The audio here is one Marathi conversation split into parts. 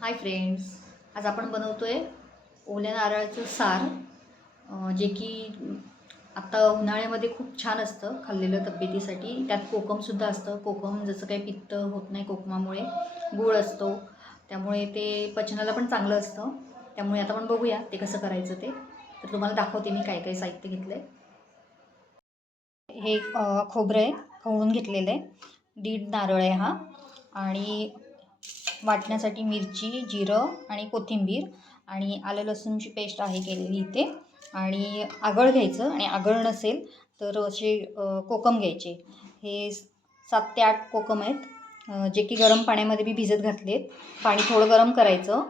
हाय फ्रेंड्स, आज आपण बनवतोय ओल्या नारळाचं सार, जे की आता उन्हाळ्यामध्ये खूप छान असतं खाल्लेलं तब्येतीसाठी. त्यात कोकमसुद्धा असतं. कोकम जसं काही पित्त होत नाही कोकमामुळे, गूळ असतो, त्यामुळे ते पचनाला पण चांगलं असतं. त्यामुळे आता आपण बघूया ते कसं करायचं ते. तर तुम्हाला दाखवते मी काय काय साहित्य घेतलं आहे. हे खोबरं आहे, खवळून घेतलेलं आहे. दीड नारळ आहे हा. आणि वाटण्यासाठी मिरची, जिरं आणि कोथिंबीर आणि आलं लसूणची पेस्ट आहे केलेली इथे. आणि आगळ घ्यायचं, आणि आगळ नसेल तर असे कोकम घ्यायचे. हे 7 ते 8 कोकम आहेत, जे की गरम पाण्यामध्ये मी भिजत घातलेत. पाणी थोडं गरम करायचं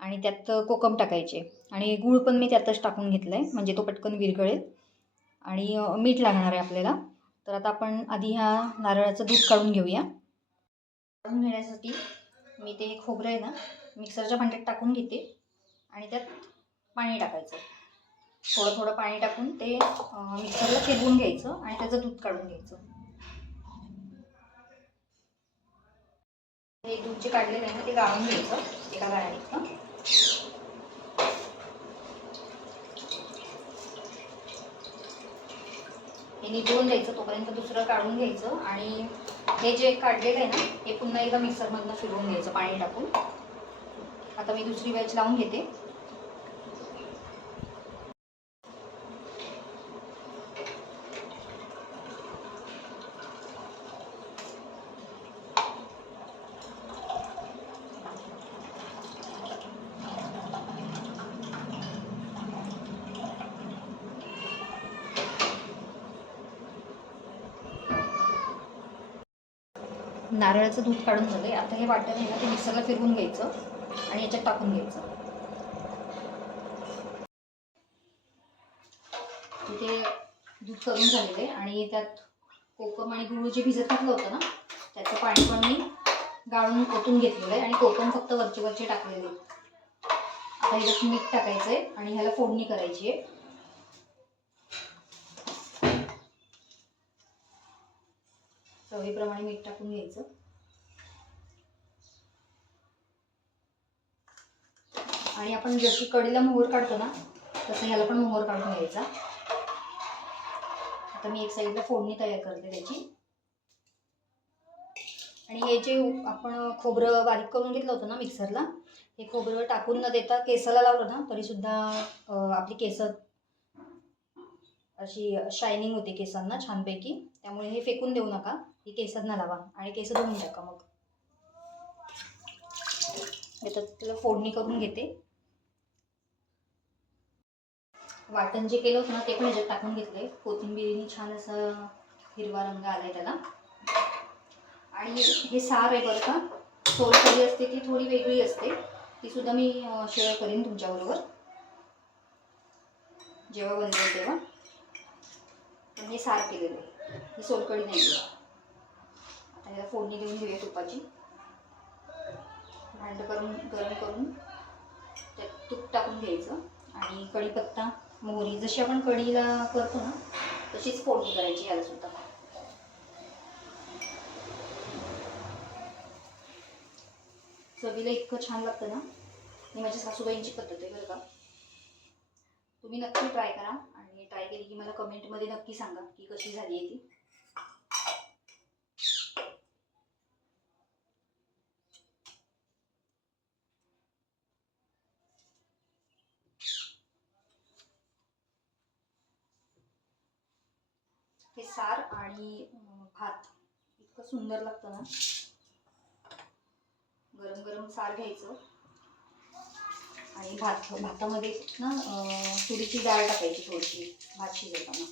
आणि त्यात कोकम टाकायचे, आणि गूळ पण मी त्यातच टाकून घेतलं आहे म्हणजे तो पटकन विरघळेल. आणि मीठ लागणार आहे आपल्याला. तर आता आपण आधी ह्या नारळाचं दूध काढून घेऊया. काढून घेण्यासाठी मी ते खोबरं आहे ना, मिक्सरच्या भांड्यात टाकून घेते आणि त्यात पाणी टाकायचं. थोडं थोडं पाणी टाकून ते मिक्सरला फिरवून घ्यायचं आणि त्याचं दूध काढून घ्यायचं. हे दूध जे काढलेलं आहे ना, ते गाळून घ्यायचं एका गाळणीत. हे निथळून द्यायचं, तोपर्यंत दुसरं काढून घ्यायचं. आणि हे जे काढलेलं आहे ना, हे पुन्हा एकदा मिक्सरमधनं फिरवून घ्यायचं पाणी टाकून. आता मी दुसरी बॅच लावून घेते. नारळाचं दूध काढून झालं आहे. आता हे वाटण आहे ना, ते मिक्सरला फिरवून घ्यायचं आणि याच्यात टाकून घ्यायचं. इथे दूध करून झालेलं आहे आणि त्यात कोकम आणि गूळ जे भिजत घातलं होतं ना, त्याचं पाणी पण मी गाळून ओतून घेतलेलं आहे आणि कोकम फक्त वरचे टाकलेले आहेत. आता ह्याच्यात मीठ टाकायचं आहे आणि ह्याला फोडणी करायची आहे. चवीप्रमाणे मीठ टाकून घ्यायचं. आणि आपण जशी कढीला मोहर काढतो ना, तसं ह्याला पण मोहर काढून घ्यायचा. आता मी एक साईडला फोडणी तयार करते त्याची. आणि हे जे आपण खोबरं बारीक करून घेतलं होतं ना मिक्सरला, हे खोबरं टाकून न देता केसाला लावलं ना, तरीसुद्धा आपली केस अशी शायनिंग होते केसांना छानपैकी. त्यामुळे हे फेकून देऊ नका, ही केसांना लावा आणि केस धुवून टाका. मग याच्यात त्याला फोडणी करून घेते. वाटण जे केलं होतं ना, ते पण ह्याच्यात टाकून घेतलंय. कोथिंबीरीने छान असं हिरवा रंग आलाय त्याला. आणि हे सार आहे बरं का, सोलकढी असते ती थोडी वेगळी असते, ती सुद्धा मी शेअर करीन तुमच्याबरोबर जेव्हा बनवेल तेव्हा. पण हे सार केलेलं आहे, ही सोलकढी नाही आहे. आता ह्याला फोडणी देऊन घेऊया तुपाची. भांडं गरम करून त्यात तूप टाकून घ्यायचं आणि कढीपत्ता, मोहरी, जशी आपण कढीला करतो ना तशीच फोडणी करायची याला सुद्धा. चवीला इतकं छान लागतं ना. ही माझ्या सासूबाईंची पद्धत आहे बरं का. तुम्ही नक्की ट्राय करा, आणि ट्राय केली की मला कमेंटमध्ये नक्की सांगा की कशी झाली आहे ती. हे सार आणि भात इतकं सुंदर लागतं ना. गरम गरम सार घ्यायचं आणि भातामध्ये ना तुरीची डाळ टाकायची थोडीशी भात शिजवताना.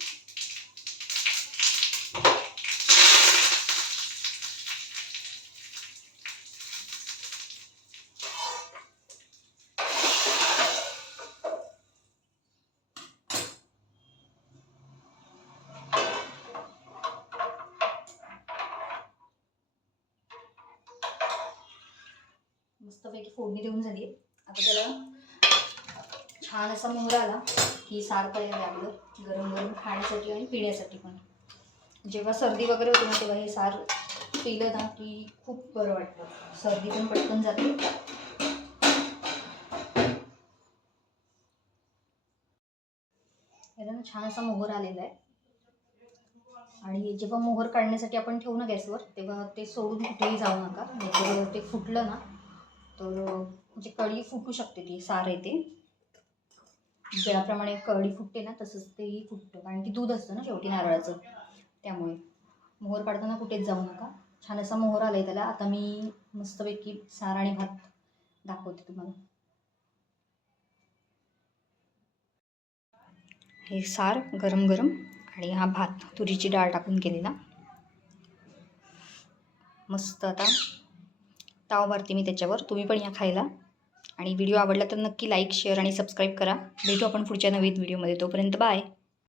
मस्तपैकी फोडणी देऊन झाली. आता त्याला छान असा मोहर आला की सार तयार आहे आपलं, गरम गरम खाण्यासाठी आणि पिण्यासाठी पण. जेव्हा सर्दी वगैरे होते ना, तेव्हा हे सार पिलं ना की खूप बरं वाटतं. सर्दी पण पटकन जाते ह्याला ना छान असा मोहर आलेला आहे. आणि जेव्हा मोहर काढण्यासाठी आपण ठेवू ना गॅसवर, तेव्हा ते सोडून कुठेही जाऊ नका, नाहीतर ते फुटलं ना तर म्हणजे कढी फुटू शकते, ती सार येते. ज्याप्रमाणे कढी फुटते ना तसंच तेही फुटतं, कारण की दूध असतं ना शेवटी नारळाचं. त्यामुळे मोहर काढताना कुठेच जाऊ नका. छान असा मोहर आला आहे त्याला. आता मी मस्तपैकी सार आणि भात दाखवते तुम्हाला. हे सार गरम गरम आणि हा भात तुरीची डाळ टाकून केलेला. मस्त. आता ताव मारते मी त्याच्यावर. तुम्ही पण या खायला. आणि व्हिडिओ आवडला तर नक्की लाईक, शेअर आणि सबस्क्राईब करा. भेटू आपण पुढच्या नवीन व्हिडिओमध्ये. तोपर्यंत बाय.